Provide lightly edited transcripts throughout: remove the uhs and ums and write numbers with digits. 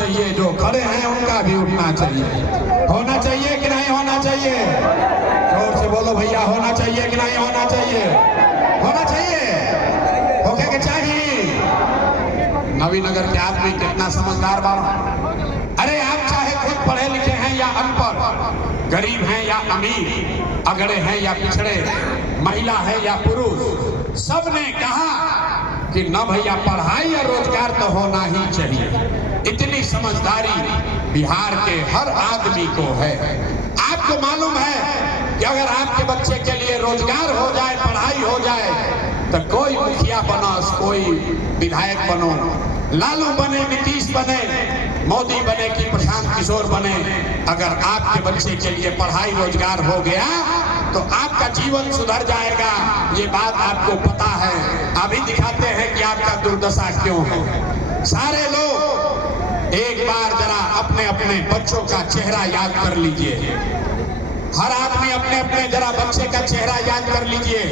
चाहिए, जो खड़े हैं उनका भी उठना चाहिए। होना चाहिए कि नहीं होना चाहिए? जोर से बोलो भैया, होना चाहिए कि नहीं होना चाहिए? होना चाहिए, होके के चाहिए। नवीनगर के आदमी कितना समझदार बाबा। अरे आप चाहे खुद पढ़े लिखे हैं या अनपढ़, गरीब हैं या अमीर, अगड़े हैं या पिछड़े, महिला है या पुरुष, सबने कहा कि न भैया पढ़ाई या रोजगार तो होना ही चाहिए। इतनी समझदारी बिहार के हर आदमी को है। आपको मालूम है कि अगर आपके बच्चे के लिए रोजगार हो जाए, पढ़ाई हो जाए, तो कोई मुखिया बनो, कोई विधायक बनो, लालू बने, नीतीश बने, मोदी बने कि प्रशांत किशोर बने, अगर आपके बच्चे के लिए पढ़ाई रोजगार हो गया तो आपका जीवन सुधर जाएगा। ये बात आपको पता है। अभी दिखाते हैं कि आपका दुर्दशा क्यों है। सारे लोग एक बार जरा अपने अपने बच्चों का चेहरा याद कर लीजिए। हर आदमी अपने अपने जरा बच्चे का चेहरा याद कर लीजिए,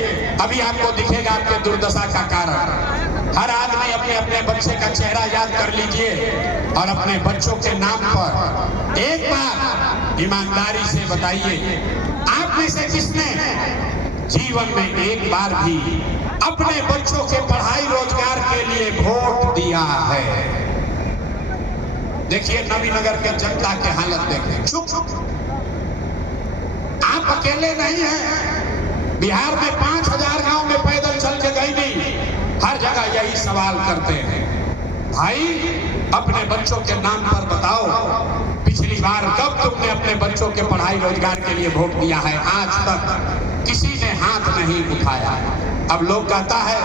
अभी आपको दिखेगा आपके दुर्दशा का कारण। हर आदमी अपने अपने बच्चे का चेहरा याद कर लीजिए और अपने बच्चों के नाम पर एक बार ईमानदारी से बताइए, आप में से किसने जीवन में एक बार भी अपने बच्चों के पढ़ाई रोजगार के लिए वोट दिया है? देखिए नवीनगर के जनता की हालत देखें। चुप, आप अकेले नहीं हैं। बिहार में 5000 गांव में पैदल चल के गई नहीं, हर जगह यही सवाल करते हैं, भाई अपने बच्चों के नाम पर बताओ, पिछली बार कब तुमने अपने बच्चों के पढ़ाई रोजगार के लिए वोट दिया है? आज तक किसी ने हाथ नहीं उठाया। अब लोग कहता है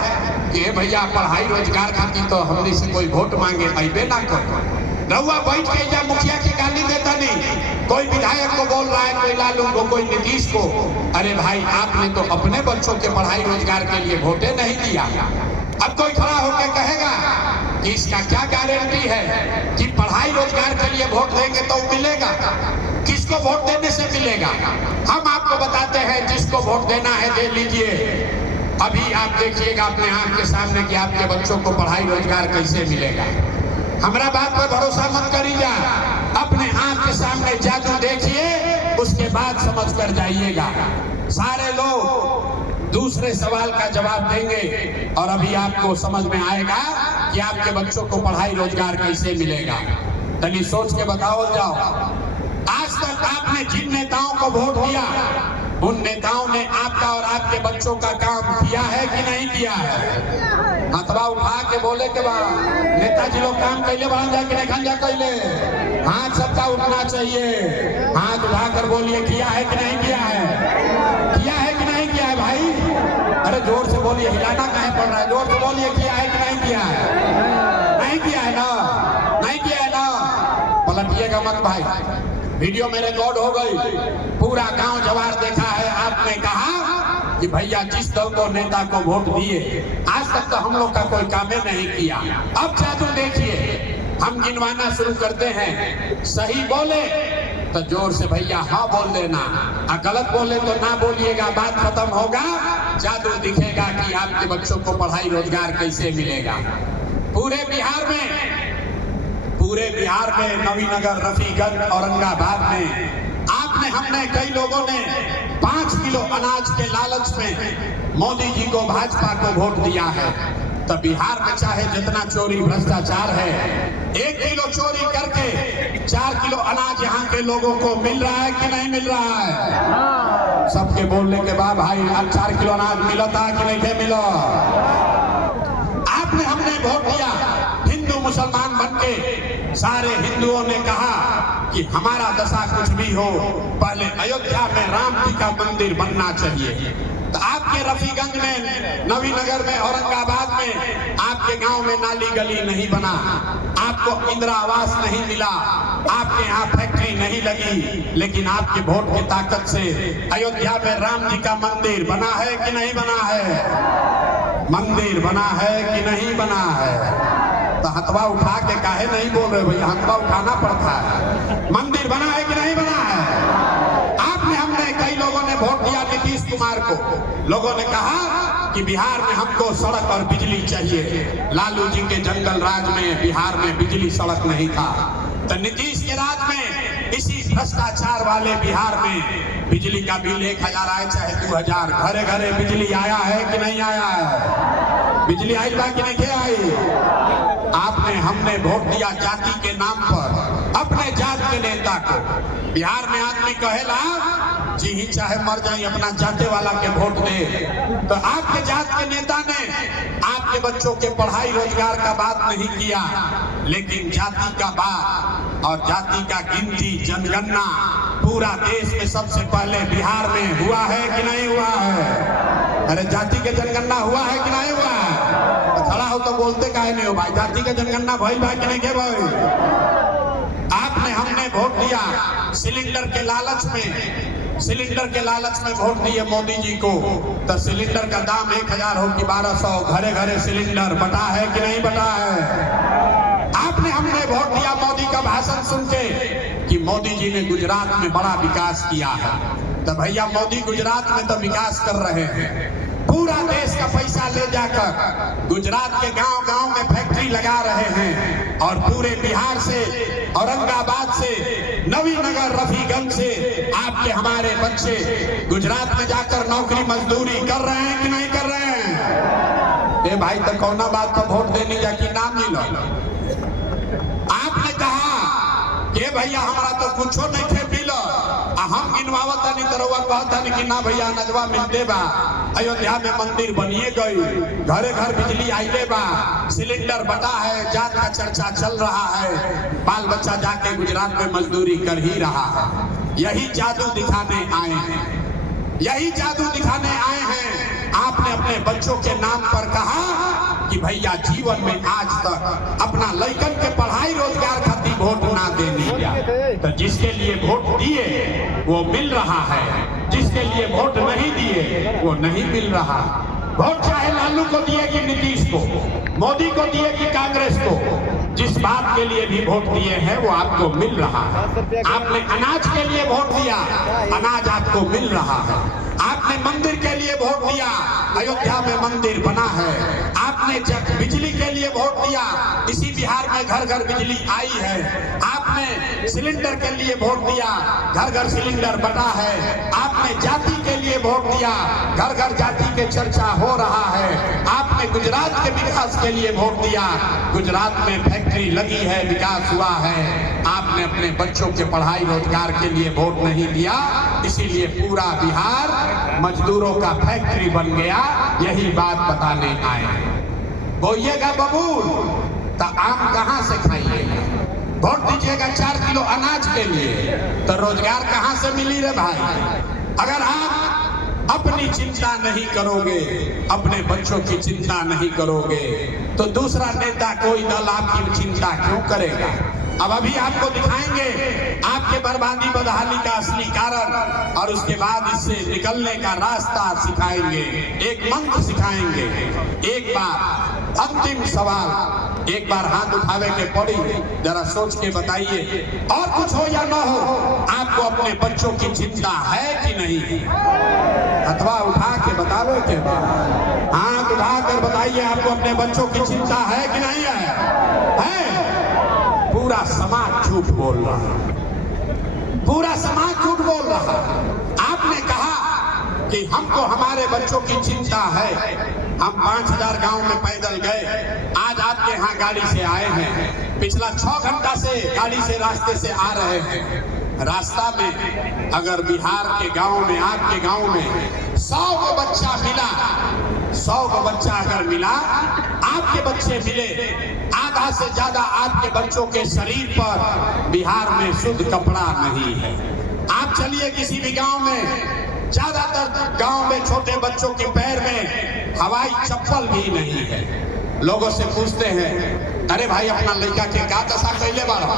कि भैया पढ़ाई रोजगार खातिर तो हमने से कोई वोट मांगे, अबे ना करो। रहुआ बैठ के या मुखिया की गाली देता नहीं, कोई विधायक को बोल रहा है, कोई लालू को, कोई नीतीश को। अरे भाई आपने तो अपने बच्चों के पढ़ाई रोजगार के लिए वोटे नहीं दिया। अब कोई खड़ा होकर कहेगा कि इसका क्या गारंटी है कि पढ़ाई रोजगार के लिए वोट देंगे तो मिलेगा? किसको वोट देने से मिलेगा? हम आपको बताते हैं, जिसको वोट देना है दे लीजिए। अभी आप देखिएगा अपने आंख के सामने कि आपके बच्चों को पढ़ाई रोजगार कैसे मिलेगा। हमारा बात पर भरोसा मत करिएगा, अपने आंख के सामने जादू देखिए, उसके बाद समझ कर जाइएगा। सारे लोग दूसरे सवाल का जवाब देंगे और अभी आपको समझ में आएगा कि आपके बच्चों को पढ़ाई रोजगार कैसे मिलेगा। तनी सोच के बताओ जाओ, आज तक आपने जिन नेताओं को वोट दिया, उन नेताओं ने आपका और आपके बच्चों का काम किया है कि नहीं किया है? हथवा उठा के बोले के बाद नेताजी लोग काम कैले बढ़ा जाए कि नहीं खंजा कैले? हाथ सबका उठना चाहिए, हाथ उठाकर बोलिए किया है कि नहीं किया है? किया है कि नहीं किया है भाई? अरे जोर से बोलिए, हिलाना काहे पड़ रहा है? जोर से बोलिए, किया है कि नहीं किया है? नहीं किया है ना? नहीं किया है ना? पलटिएगा मत भाई, वीडियो में रिकॉर्ड हो गई, पूरा गांव जवार देखा है। आपने कहा कि भैया जिस दल को नेता को वोट दिए, आज तक तो हम लोग का कोई काम नहीं किया। अब जादू देखिए, हम गिनवाना शुरू करते हैं, सही बोले तो जोर से भैया हाँ बोल देना, और गलत बोले तो ना बोलिएगा, बात खत्म होगा, जादू दिखेगा कि आपके बच्चों को पढ़ाई रोजगार कैसे मिलेगा। पूरे बिहार में नवीनगर, रफीगंज, औरंगाबाद में आपने, हमने, कई लोगों ने 5 किलो अनाज के लालच में मोदी जी को, भाजपा को वोट दिया है। तो बिहार में चाहे जितना चोरी भ्रष्टाचार है, 1 किलो चोरी करके 4 किलो अनाज यहाँ के लोगों को मिल रहा है कि नहीं मिल रहा है? सबके बोलने के बाद भाई आज 4 किलो अनाज मिला था कि नहीं मिला? आपने, हमने वोट दिया, हिंदू मुसलमान बनके सारे हिंदुओं ने कहा कि हमारा दशा कुछ भी हो, पहले अयोध्या में राम जी का मंदिर बनना चाहिए। तो आपके रफीगंज में, नवीनगर में, औरंगाबाद में, आपके गांव में नाली गली नहीं बना, आपको इंदिरा आवास नहीं मिला, आपके यहाँ फैक्ट्री नहीं लगी, लेकिन आपके वोट की ताकत से अयोध्या में राम जी का मंदिर बना है कि नहीं बना है? मंदिर बना है कि नहीं बना है? तो हथवा उठा के काहे नहीं बोल रहे भैया? हथवा उठाना पड़ता है। मंदिर बना है कि नहीं बना है? आपने, हमने, कई लोगों ने वोट दिया नीतीश कुमार को। लोगों ने कहा कि बिहार में हमको सड़क और बिजली चाहिए। लालू जी के जंगल राज में बिहार में बिजली सड़क नहीं था। तो नीतीश के राज में इसी भ्रष्टाचार वाले बिहार में बिजली का बिल 1000 आए चाहे 2000, घरे घरे बिजली आया है कि नहीं आया है? बिजली आई बा कि नहीं आई? आपने हमने वोट दिया जाति के नाम पर अपने जात के नेता को। बिहार में आदमी कहेला जी ही चाहे मर जाए अपना जाते वाला के वोट दे, तो आपके जात के नेता ने आपके बच्चों के पढ़ाई रोजगार का बात नहीं किया, लेकिन जाति का बात और जाति का गिनती जनगणना पूरा देश में सबसे पहले बिहार में हुआ है कि नहीं हुआ है? अरे जाति के जनगणना हुआ है कि नहीं हुआ है? तो खड़ा हो तो बोलते काहे नहीं हो भाई? जाति का जनगणना भइल बा कि नहीं के भाई? आपने हमने वोट दिया सिलेंडर के लालच में वोट दिए मोदी जी को, तो सिलेंडर का दाम 1000 हो कि 1200, घरे घरे सिलेंडर बटा है कि नहीं बटा है? आपने हमने वोट दिया मोदी का भाषण सुन के कि मोदी जी ने गुजरात में बड़ा विकास किया है, तो भैया मोदी गुजरात में तो विकास कर रहे हैं, पूरा देश का पैसा ले जाकर गुजरात के गांव-गांव में फैक्ट्री लगा रहे हैं और पूरे बिहार से, औरंगाबाद से, नवीनगर, रफीगंज से आपके हमारे बच्चे गुजरात में जाकर नौकरी मजदूरी कर रहे हैं कि नहीं कर रहे हैं? ए भाई तो कौना बात पर वोट देने जाके नाम मिलो। आपने कहा कि भैया हमारा तो कुछो नहीं थे मिलो, हम गिनवावता नहीं तरवा कहता नहीं कि ना भैया नजवा मिलते बा, अयोध्या में मंदिर बनिए गई, घरे घर बिजली आइले बा, सिलेंडर बटा है, जात का चर्चा चल रहा है, बाल बच्चा जाके गुजरात में मजदूरी कर ही रहा है। यही जादू दिखाने आए हैं, यही जादू दिखाने आए हैं। आपने अपने बच्चों के नाम पर कहा कि भैया जीवन में आज तक अपना लड़कन के पढ़ाई रोजगार खातिर वोट ना देने दिया, तो जिसके लिए वोट दिए वो मिल रहा है, जिसके लिए वोट नहीं दिए वो नहीं मिल रहा। वोट चाहे लालू को दिए कि नीतीश को, मोदी को दिए कि कांग्रेस को, जिस बात के लिए भी वोट दिए हैं वो आपको मिल रहा है। आपने अनाज के लिए वोट दिया, अनाज आपको मिल रहा है। आपने मंदिर के लिए वोट दिया, अयोध्या में मंदिर बना है। आपने बिजली के लिए वोट दिया, इसी बिहार में घर घर बिजली आई है। आपने सिलेंडर के लिए वोट दिया, घर घर सिलेंडर बटा है। आपने जाति के लिए वोट दिया, घर घर जाति के चर्चा हो रहा है। आपने गुजरात के विकास के लिए वोट दिया, गुजरात में फैक्ट्री लगी है, विकास हुआ है। आपने अपने बच्चों के पढ़ाई रोजगार के लिए वोट नहीं दिया, इसीलिए पूरा बिहार मजदूरों का फैक्ट्री बन गया। यही बात बताने आए। बोइएगा बबूल तो आम कहाँ से खाइएगा? वोट दीजिएगा 4 किलो अनाज के लिए, तो रोजगार कहाँ से मिली रे भाई? अगर आप अपनी चिंता नहीं करोगे, अपने बच्चों की चिंता नहीं करोगे, तो दूसरा नेता कोई दल आपकी चिंता क्यों करेगा? अब अभी आपको दिखाएंगे आपके बर्बादी बदहाली का असली कारण, और उसके बाद इससे निकलने का रास्ता सिखाएंगे, एक मंत्र सिखाएंगे। एक बार अंतिम सवाल, एक बार हाथ उठावे के पड़ी, जरा सोच के बताइए, और कुछ हो या ना हो, आपको अपने बच्चों की चिंता है कि नहीं? अथवा उठा के बतावे के बाद हाथ उठा कर बताइए, आपको अपने बच्चों की चिंता है कि नहीं है? पूरा समाज झूठ बोल रहा, पूरा समाज झूठ बोल रहा। आपने कहा कि हमको हमारे बच्चों की चिंता है, हम 5000 गांव में पैदल गए, आज आपके यहाँ गाड़ी से आए हैं, पिछला 6 घंटा से गाड़ी से रास्ते से आ रहे हैं। रास्ता में अगर बिहार के गांव में, आपके गांव में 100 को बच्चा मिला, 100 को बच्चा अगर मिला, आपके बच्चे मिले, आधा से ज्यादा आपके बच्चों के शरीर पर बिहार में शुद्ध कपड़ा नहीं है। आप चलिए किसी भी गांव में, ज्यादातर गांव में छोटे बच्चों के पैर में हवाई चप्पल भी नहीं है। लोगों से पूछते हैं, अरे भाई अपना लड़का के का दशा कैले बाड़ा,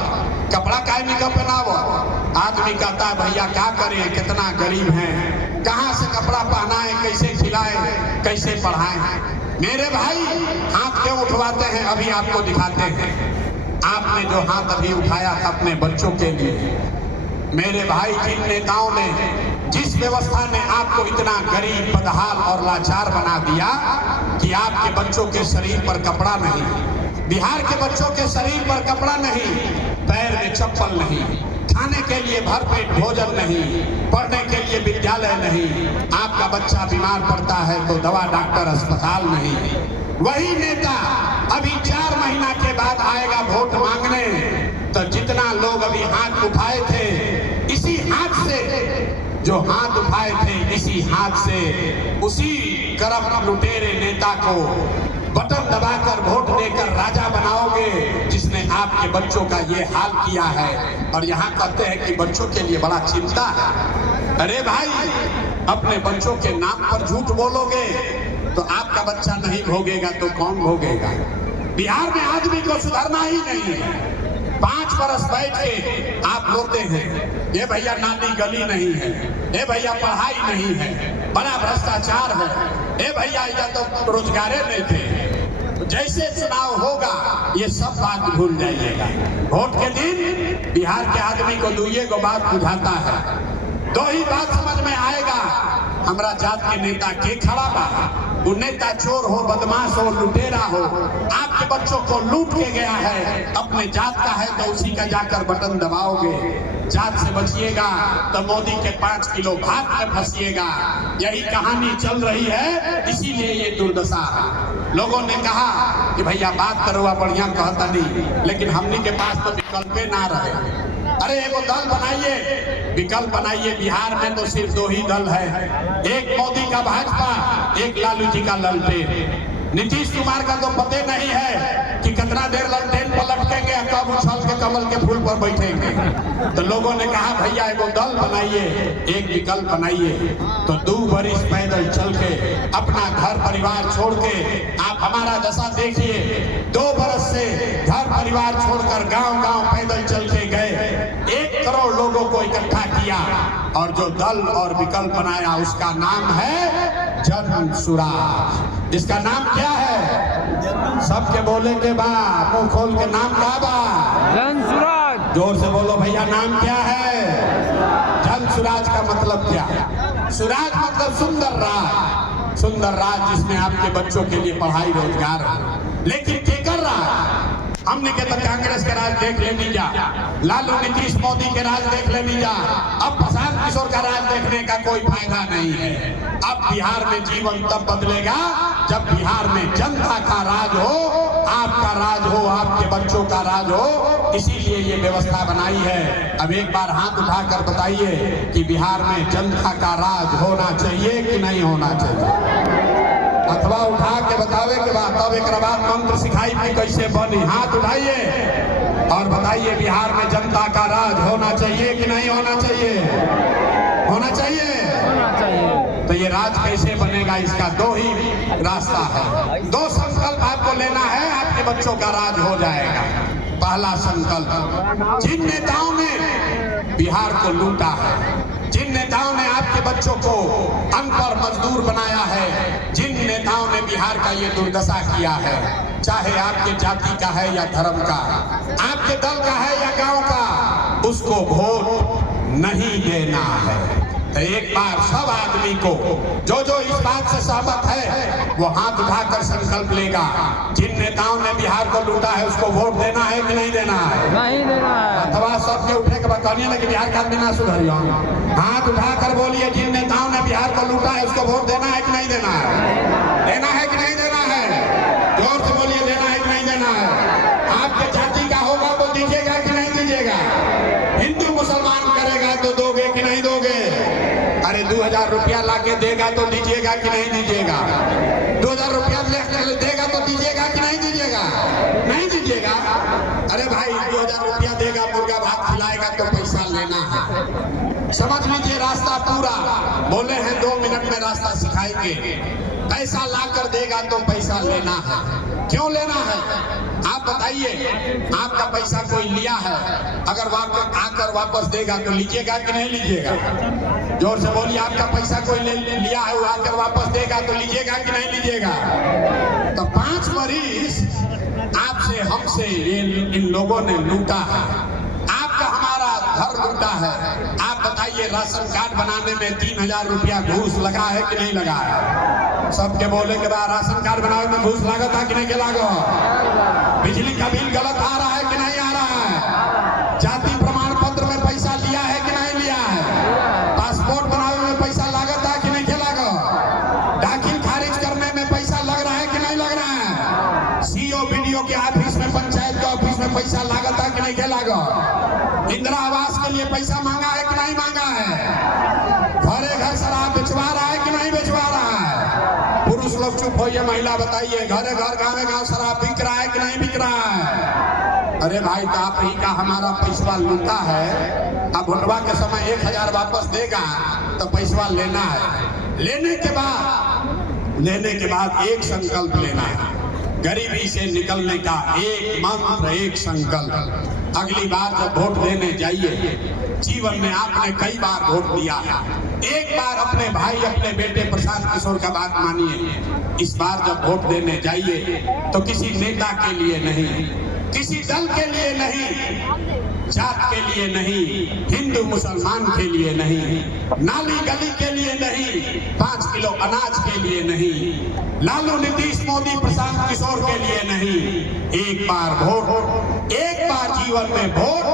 कपड़ा काय निका पहनावो? आदमी कहता है भैया क्या करें, कितना गरीब हैं, कहाँ से कपड़ा पहनाए, कैसे खिलाए, कैसे पढ़ाए। मेरे भाई हाथ क्यों उठवाते हैं? अभी आपको दिखाते हैं। आपने जो हाथ अभी उठाया था अपने बच्चों के लिए, मेरे भाई जिन नेताओं ने, जिस व्यवस्था ने आपको इतना गरीब, बदहाल और लाचार बना दिया कि आपके बच्चों के शरीर पर कपड़ा नहीं, बिहार के बच्चों के शरीर पर कपड़ा नहीं, पैर में चप्पल नहीं, खाने के लिए भरपेट भोजन नहीं, पढ़ने के लिए विद्यालय नहीं। आपका बच्चा बीमार पड़ता है तो दवा डॉक्टर अस्पताल नहीं। वही नेता अभी 4 महीना के बाद आएगा वोट मांगने, तो जितना लोग अभी हाथ उठाए थे, इसी हाथ से जो हाथ उठाए थे, इसी हाथ से उसी करप्ट लुटेरे नेता को बटन दबाकर वोट देकर राजा बनाओगे, जिसने आपके बच्चों का ये हाल किया है। और यहाँ कहते हैं कि बच्चों के लिए बड़ा चिंता है। अरे भाई, अपने बच्चों के नाम पर झूठ बोलोगे तो आपका बच्चा नहीं भोगेगा तो कौन भोगेगा? बिहार में आदमी को सुधरना ही नहीं है। 5 बरस बैठ के आप रोते हैं, ये भैया नाली गली नहीं है, ये भैया पढ़ाई नहीं है, बड़ा भ्रष्टाचार है, ये भैया या तो रोजगारे नहीं थे। जैसे चुनाव होगा ये सब बात भूल जाइएगा। वोट के दिन बिहार के आदमी को 2 बात बुझाता है, 2 ही बात समझ में आएगा। हमारा जात के नेता के खड़ा बा, वो नेता चोर हो, बदमाश हो, लुटेरा हो, आपके बच्चों को लूट के गया है, अपने जात का है तो उसी का जाकर बटन दबाओगे। जात से बचिएगा तो मोदी के 5 किलो भात में फंसिएगा। यही कहानी चल रही है, इसीलिए ये दुर्दशा है। लोगों ने कहा कि भैया बात करो, बढ़िया कहता नहीं, लेकिन हमने के पास तो विकल्प ना रहे। अरे एगो दल बनाइए, विकल्प बनाइए। बिहार में तो सिर्फ 2 ही दल है, एक मोदी का भाजपा, एक लालू जी का ललटेन। नीतीश कुमार का तो पता नहीं है कि कितना देर ललटेन पर लटकेंगे, कब उछल के कमल के फूल पर बैठेंगे। तो लोगों ने कहा भैया एगो दल बनाइए, एक विकल्प बनाइए। तो 2 बरिस पैदल चल के अपना घर परिवार छोड़ के, आप हमारा दशा देखिए, 2 बरस से घर परिवार छोड़कर गांव-गांव पैदल चल के गए, 1 करोड़ लोगों को इकट्ठा किया और जो दल और विकल्प बनाया उसका नाम है जन सुराज। इसका नाम क्या है? सबके बोले के बाद मुंह खोल के नाम क्या बा? जन सुराज। जोर से बोलो भैया, नाम क्या है? जन सुराज का मतलब क्या है? सुराज मतलब सुंदर राज, सुंदर राज जिसमें आपके बच्चों के लिए पढ़ाई रोजगार है। लेकिन केकर राज? हमने के तो कांग्रेस के राज देख लेनी जा, लालू नीतीश मोदी के राज देख लेनी जा, अब प्रशांत किशोर का राज देखने का कोई फायदा नहीं है। अब बिहार में जीवन तब बदलेगा जब बिहार में जनता का राज हो, आपका राज हो, आपके बच्चों का राज हो। इसीलिए ये व्यवस्था बनाई है। अब एक बार हाथ उठाकर बताइए कि बिहार में जनता का राज होना चाहिए कि नहीं होना चाहिए? अथवा उठा के बतावे के बाद तब एक बाद मंत्र सिखाई भी कैसे बनी। हाथ उठाइए और बताइए, बिहार में जनता का राज होना चाहिए कि नहीं होना चाहिए? होना चाहिए, होना चाहिए। तो ये राज कैसे बनेगा? इसका 2 ही रास्ता है, 2 संकल्प आपको लेना है, आपके बच्चों का राज हो जाएगा। पहला संकल्प, जिन नेताओं ने बिहार को लूटा है, जिन नेताओं ने आपके बच्चों को अनपढ़ मजदूर बनाया है, जिन नेताओं ने बिहार का ये दुर्दशा किया है, चाहे आपके जाति का है या धर्म का, आपके दल का है या गांव का, उसको वोट नहीं देना है। तो एक बार सब आदमी को जो जो इस बात से सहमत है वो हाथ उठाकर संकल्प लेगा, जिन नेताओं ने बिहार को लूटा है उसको वोट देना है कि नहीं देना है? नहीं देना है। अथवा सबके उठे के बताइए ना कि बिहार का आदमी ना सुधरियो। हाथ उठाकर बोलिए, जिन नेताओं ने बिहार को लूटा है उसको वोट देना है कि नहीं देना है? देना है कि नहीं देना है? जोर से बोलिए, देना है कि नहीं देना है? आपके जाति का होगा तो दीजिएगा कि नहीं दीजिएगा? हिंदू मुसलमान करेगा तो दोगे कि नहीं दोगे? अरे 2000 रुपया लाके देगा तो दीजिएगा कि नहीं दीजिएगा? 2000 रुपया देगा तो दीजिएगा कि नहीं दीजिएगा? नहीं दीजिएगा। अरे भाई 2000 रुपया देगा, मुर्गा भात खिलाएगा तो पैसा लेना है। समझ लीजिए रास्ता पूरा। बोले हैं 2 मिनट में रास्ता सिखाएंगे। पैसा लाकर देगा तो पैसा लेना है। क्यों लेना है आप बताइए? आपका पैसा कोई लिया है, अगर आकर वापस देगा तो लीजिएगा कि नहीं लीजिएगा? जोर से बोलिए, आपका पैसा कोई लिया है, वो आकर वापस देगा तो लीजिएगा कि नहीं लीजिएगा? तो 5 बरिस आपसे हमसे इन लोगों ने लूटा है, आपका हमारा घर लूटा है। आप बताइए, राशन कार्ड बनाने में 3000 रुपया घूस लगा है कि नहीं लगा है? सबके बोले के बाद राशन कार्ड बनाने में घूस लागत है कि नहीं लागत? बिजली का बिल गलत आ रहा है कि नहीं आ रहा है? जाति प्रमाण पत्र में पैसा लिया है कि नहीं लिया है? पासपोर्ट बनाने में पैसा लागत है कि नहीं के लागत? दाखिल खारिज करने में पैसा लग रहा है कि नहीं लग रहा है? सीओ बीडीओ के ऑफिस में, पंचायत के ऑफिस में पैसा लागत है कि नहीं के लागत? इंदिरा आवास के लिए पैसा मांगा है कि नहीं मांगा है? घरे घर शराब बेचवा रहा है कि नहीं बेचवा रहा है? पुरुष लोग चुप होइए, महिला बताइए, घरे घर गाँव गाँव शराब बिक रहा है कि नहीं बिक रहा है? अरे भाई, तो आप ही का हमारा पैसा लूटा है, अब भुटवा के समय 1000 वापस देगा तो पैसा लेना है। लेने के बाद एक संकल्प लेना है, गरीबी से निकलने का एक मंत्र, एक संकल्प। अगली बार जब वोट देने जाइए, जीवन में आपने कई बार वोट दिया है, एक बार अपने भाई, अपने बेटे प्रशांत किशोर का बात मानिए। इस बार जब वोट देने जाइए तो किसी नेता के लिए नहीं, किसी दल के लिए नहीं, जात के लिए नहीं, हिंदू मुसलमान के लिए नहीं, नाली गली के लिए नहीं, 5 किलो अनाज के लिए नहीं, लालू नीतीश मोदी प्रशांत किशोर के लिए नहीं, एक बार वोट, एक बार जीवन में वोट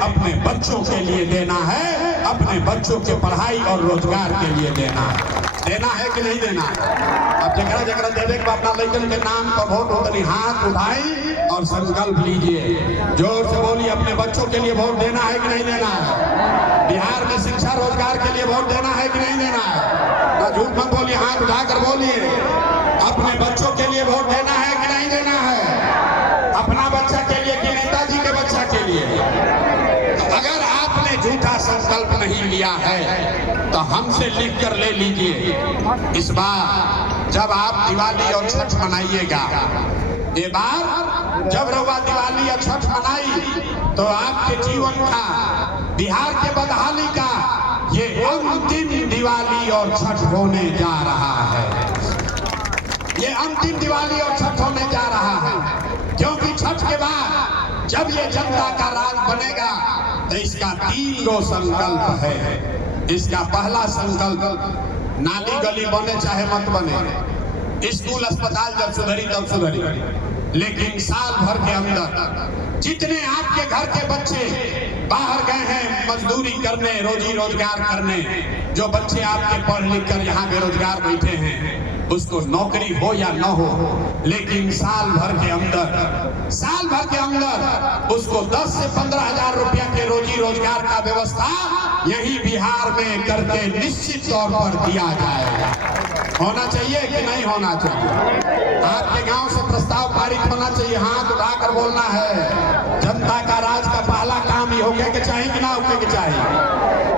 अपने बच्चों के लिए देना है, अपने बच्चों के पढ़ाई और रोजगार के लिए देना है कि नहीं देना है? अब जगह जगह देवे के अपना लड़कन के नाम पर वोट होतनी हाथ उठाई और संकल्प लीजिए, जोर से बोलिए, अपने बच्चों के लिए वोट देना है कि नहीं देना है? बिहार में शिक्षा रोजगार के लिए वोट देना है कि नहीं देना है? ना झूठ मत बोलिए, हाथ उठाकर बोलिए, अपने बच्चों के लिए वोट देना है कि नहीं देना है? अपना बच्चा के लिए कि नेताजी के बच्चा के लिए? अगर आपने झूठा संकल्प नहीं लिया है तो हमसे लिख कर ले लीजिए। इस बार जब आप दिवाली और छठ मनाइएगा, ये बार जब रउआ दिवाली और छठ मनाई तो आपके जीवन का, बिहार के बदहाली का ये अंतिम दिवाली और छठ होने जा रहा है। ये अंतिम दिवाली और छठ होने जा रहा है, क्योंकि छठ के बाद जब ये जनता का राज बनेगा तो इसका 3 गो संकल्प है। इसका पहला संकल्प, नाली गली बने चाहे मत बने, स्कूल अस्पताल जब सुधरी तब सुधरी, लेकिन साल भर के अंदर जितने आपके घर के बच्चे बाहर गए हैं मजदूरी करने, रोजी रोजगार करने, जो बच्चे आपके पढ़ लिख कर यहाँ बेरोजगार बैठे हैं, उसको नौकरी हो या न हो, लेकिन साल भर के अंदर उसको 10 से 15 हजार रुपया के रोजी रोजगार का व्यवस्था यही बिहार में करके निश्चित तौर पर दिया जाएगा। होना चाहिए कि नहीं होना चाहिए? आपके गांव से प्रस्ताव पारित होना चाहिए, हाथ उठाकर बोलना है, जनता का राज का पहला काम ही होके के चाहिए कि ना होके के चाहिए?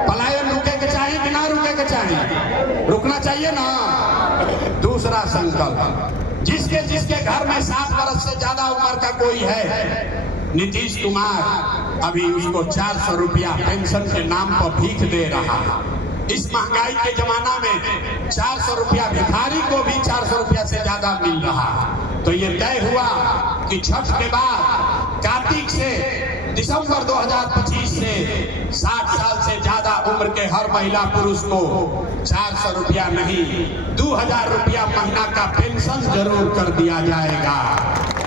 पलायन रुके के चाहिए कि ना रुके के चाहिए? रुकना चाहिए ना। दूसरा संकल्प, जिसके घर में 60 वर्ष से ज्यादा उम्र का कोई है, नीतीश कुमार अभी उसको 400 रुपया पेंशन के नाम पर भीख दे रहा है। इस महंगाई के जमाना में 400 रुपया भिखारी को भी 400 रुपया से ज्यादा मिल रहा है। तो ये तय हुआ कि छठ के बाद कार्तिक से दिसंबर 2025 से 60 साल से ज्यादा उम्र के हर महिला पुरुष को 400 रुपया नहीं, 2000 रुपया महीना का पेंशन जरूर कर दिया जाएगा।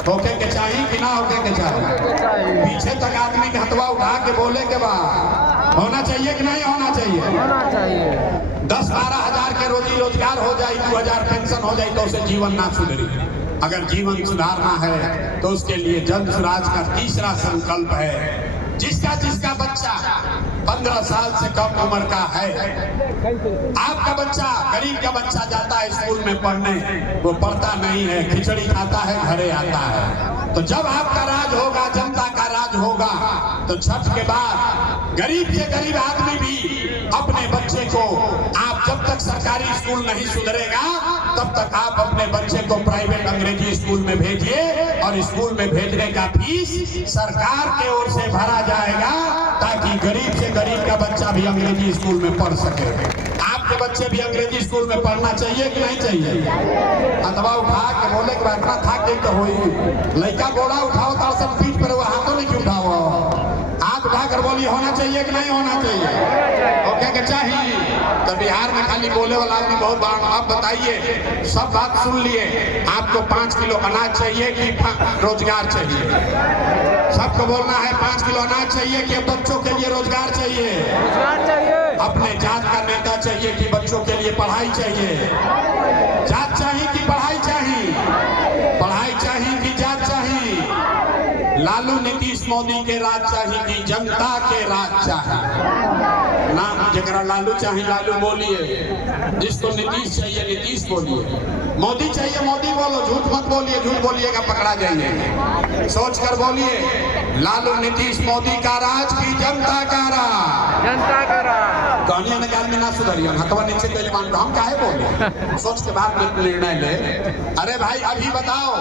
होके के चाहिए कि ना होके के चाहिए? पीछे तक आदमी के हथवा उठा के बोले के बाद होना चाहिए कि नहीं होना चाहिए? होना चाहिए। 10-12 हजार के रोजी रोजगार हो जाए, 2000 पेंशन हो जाए तो उसे जीवन ना सुधरी। अगर जीवन सुधारना है तो उसके लिए जन स्वराज का तीसरा संकल्प है, जिसका बच्चा 15 साल से कम उम्र का है, आपका बच्चा, गरीब का बच्चा जाता है स्कूल में पढ़ने, वो पढ़ता नहीं है, खिचड़ी खाता है, घरे आता है। तो जब आपका राज होगा, जनता का राज होगा, तो छठ के बाद गरीब से गरीब आदमी भी अपने बच्चे को, आप जब तक सरकारी स्कूल नहीं सुधरेगा तब तक आप अपने बच्चे को प्राइवेट अंग्रेजी स्कूल में भेजिए, और स्कूल में भेजने का फीस सरकार के ओर से भरा जाएगा, ताकि गरीब से गरीब का बच्चा भी अंग्रेजी स्कूल में पढ़ सके। आपके बच्चे भी अंग्रेजी स्कूल में पढ़ना चाहिए कि नहीं चाहिए? अथवा उठा के बोले कि इतना थाक गई तो हुई, लड़का गोड़ा उठाओ तो सब पीठ पर, वो हाथों नहीं क्यों उठाओ? हाथ उठाकर बोली होना चाहिए कि नहीं होना चाहिए? ओके के चाहिए। तो बिहार में खाली बोले वाला आदमी बहुत बड़ा। अब बताइए, सब बात सुन लिए, आपको 5 किलो अनाज चाहिए कि रोजगार चाहिए? सबको बोलना है 5 किलो अनाज चाहिए कि बच्चों के लिए रोजगार चाहिए? रोजगार चाहिए। अपने जात का नेता चाहिए कि बच्चों के लिए पढ़ाई चाहिए? जात चाहिए कि पढ़ाई चाहिए? पढ़ाई चाहिए कि जात चाहिए? लालू नीतीश मोदी के राज चाहिए कि जनता के राज चाहिए? ना जरा लालू चाहिए लालू बोलिए, जिसको नीतीश चाहिए नीतीश बोलिए, मोदी चाहिए मोदी बोलो, झूठ मत बोलिए, झूठ बोलिएगा पकड़ा जाइए। सोच कर बोलिए, लालू नीतीश मोदी का राज की जनता का राज? जनता का राज। कहानियां में आदमी ना सुधरिए, हथवा नीचे कैले मान लो, हम काहे बोले? सोच के बाद निर्णय ले। अरे भाई अभी बताओ,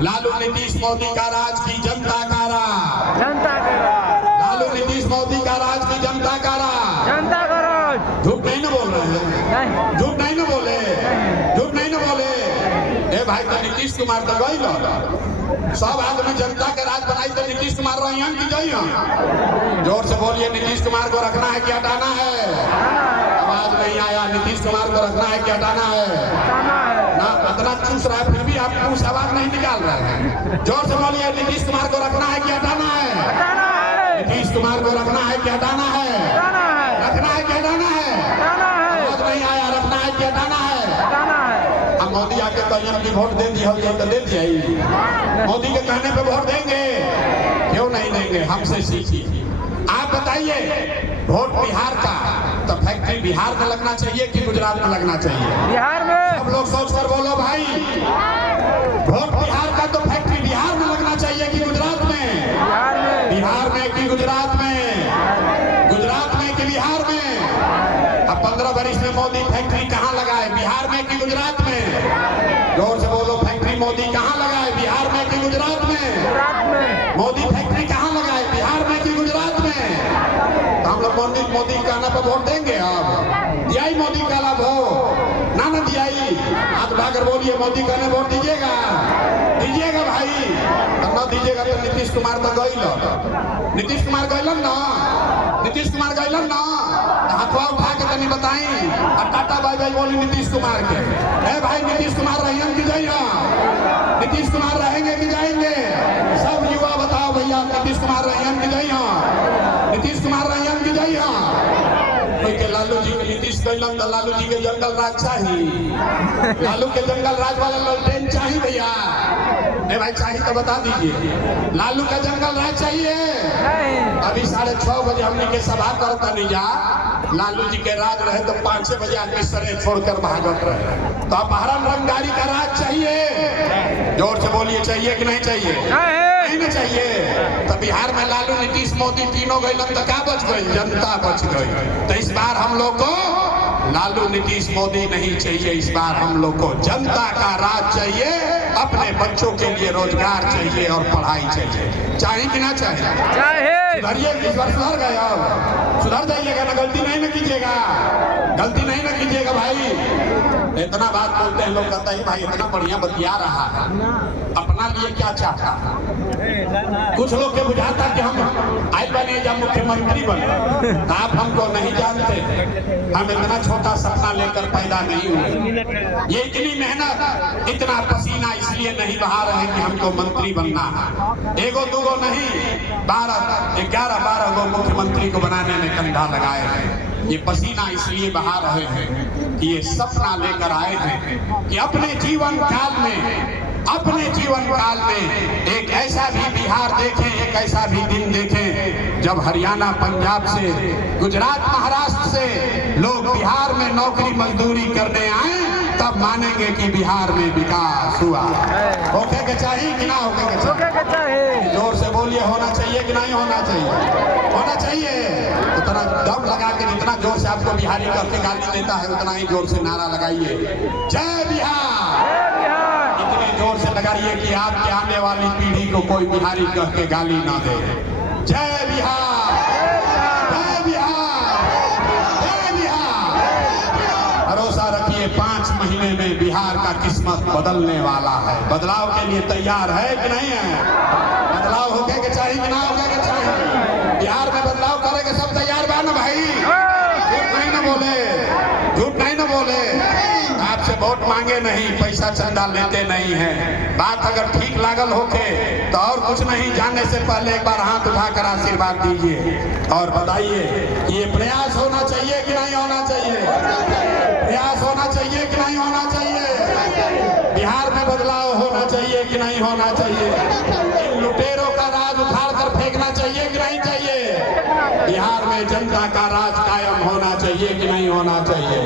लालू नीतीश मोदी का राज की जनता का राज? जनता का राज। लालू नीतीश मोदी का राज की जनता का राज? जनता का राज। झूठ नहीं ना बोल रहे हैं? नहीं। झूठ नहीं ना बोले? झूठ नहीं ना बोले? ए भाई तो नीतीश कुमार तो गई लो, सब आदमी जनता के राज बनाई तो नीतीश कुमार रही हैं कि जाइए? जोर से बोलिए, नीतीश कुमार को रखना है कि हटाना है? आवाज नहीं आया। नीतीश कुमार को रखना है कि हटाना है? ना इतना चूस रहा है फिर भी आप कुछ आवाज नहीं निकाल रहे हैं। जोर से बोलिए, नीतीश कुमार को रखना है कि हटाना है? नीतीश कुमार को रखना है कि हटाना है? रखना है कि हटाना है? आवाज नहीं आया। रखना है कि हटाना है? हम मोदी आके कहिए की वोट दे दिया तो दे दिया, मोदी के कहने पे वोट देंगे? क्यों नहीं देंगे? हमसे सीखिए। आप बताइए, वोट बिहार का तो फैक्ट्री बिहार में लगना चाहिए कि गुजरात में लगना चाहिए? बिहार में। सब लोग सोच कर बोलो भाई, वोट बिहार का तो फैक्ट्री बिहार में लगना चाहिए कि गुजरात में? बिहार में। बिहार में कि गुजरात में? गुजरात में कि बिहार में? अब 15 वर्ष में मोदी फैक्ट्री कहाँ लगाए, बिहार में कि गुजरात में? जोर से बोलो, फैक्ट्री मोदी कहाँ लगाए, बिहार में कि गुजरात में? गुजरात में। मोदी फैक्ट्री कहाँ लगाए, बिहार में कि गुजरात में? तो हम लोग मोदी कहना पर वोट देंगे? अब दियाई मोदी का लाभ हो ना ना दियाई? हाथ उठाकर बोलिए, मोदी कहने वोट दीजिएगा? दीजिएगा भाई। तो न दीजिएगा तो नीतीश कुमार तो गई लो, नीतीश कुमार गइलन ना, नीतीश कुमार गइलन ना, हाथवा उठा के तनी बताई और टाटा बाय बाय बोली नीतीश कुमार के। ए भाई, नीतीश कुमार रहेंगे कि जाइए? नीतीश कुमार रहेंगे कि जाएंगे? सब युवा बताओ भैया, नीतीश कुमार रहेंगे कि जाइए? नीतीश कुमार रहेंगे कि जाइए? कोई के लालू जी के नीतीश गइलन तो लालू जी के जंगल राज चाहिए, लालू के जंगल राज वाला ललटेन चाहिए भैया? ए भाई चाहिए तो बता दीजिए, लालू का जंगल राज चाहिए? अभी 6:30 बजे हमने के सभा करता नहीं जा, लालू जी के राज रहे तो 5-6 बजे आदमी सरे छोड़कर भागत रहे। तो अपहरण रंगदारी का राज चाहिए? जोर से बोलिए, चाहिए कि नहीं चाहिए? नहीं ना चाहिए। तो बिहार में लालू नीतीश मोदी तीनों गए तो क्या बच गई? जनता बच गई। तो इस बार हम लोग को लालू नीतीश मोदी नहीं चाहिए, इस बार हम लोग को जनता का राज चाहिए, अपने बच्चों के लिए रोजगार चाहिए और पढ़ाई चाहिए। चाहिए कि ना चाहिए? सुधरिए, इस बार सुधर गए, अब सुधर जाइएगा ना, गलती नहीं ना कीजिएगा, गलती नहीं ना कीजिएगा भाई। इतना बात बोलते हैं लोग, कहते हैं भाई इतना बढ़िया बतिया रहा है, अपना लिए क्या चाहता? कुछ लोग के बुझाता कि हम आए बने जब मुख्यमंत्री बने, आप हमको नहीं जानते, हम इतना छोटा सपना लेकर पैदा नहीं हुए, ये इतनी मेहनत इतना पसीना इसलिए नहीं बहा रहे कि हमको मंत्री बनना है। एगो दूगो नहीं, 11-12 गो मुख्यमंत्री को बनाने में कंधा लगाए हैं। ये पसीना इसलिए बहा रहे हैं कि ये सपना लेकर आए हैं कि अपने जीवन काल में एक ऐसा भी बिहार देखें, एक ऐसा भी दिन देखें जब हरियाणा, पंजाब से, गुजरात, महाराष्ट्र से लोग बिहार में नौकरी मजदूरी करने आए, तब मानेंगे कि बिहार में विकास हुआ। होके के चाहिए कि ना होके के चाहिए? जोर से बोलिए, होना चाहिए कि नहीं होना चाहिए? होना चाहिए। उतना दम लगा के, जितना जोर से आपको बिहारी करके गाली देता है उतना ही जोर से नारा लगाइए, जय बिहार। इतने जोर से लगाइए कि आपके आने वाली पीढ़ी को कोई बिहारी कह के गाली ना दे। जय बिहार, जय बिहार, जय बिहार। भरोसा रखिए, 5 महीने में बिहार का किस्मत बदलने वाला है। बदलाव के लिए तैयार है कि नहीं है? बदलाव होके के चाहिए कि ना होके के चाहिए? बिहार में बदलाव करेंगे सब बोले, झूठ नहीं ना बोले। आपसे वोट मांगे नहीं, पैसा चंदा लेते नहीं है। बात अगर ठीक लागल होके तो और कुछ नहीं, जाने से पहले एक बार हाथ उठाकर आशीर्वाद दीजिए और बताइए कि ये प्रयास होना चाहिए कि नहीं होना चाहिए, प्रयास होना चाहिए कि नहीं होना चाहिए, बिहार में बदलाव होना चाहिए कि नहीं होना चाहिए, इन लुटेरों का राज उखाड़ कर फेंकना चाहिए कि नहीं चाहिए, बिहार में जनता का राज कायम होना चाहिए कि नहीं होना चाहिए।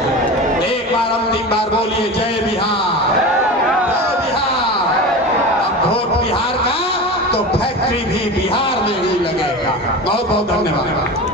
एक बार अंतिम बार बोलिए जय बिहार, जय बिहार। अब वोट बिहार का तो फैक्ट्री भी बिहार में ही लगेगा। बहुत बहुत धन्यवाद।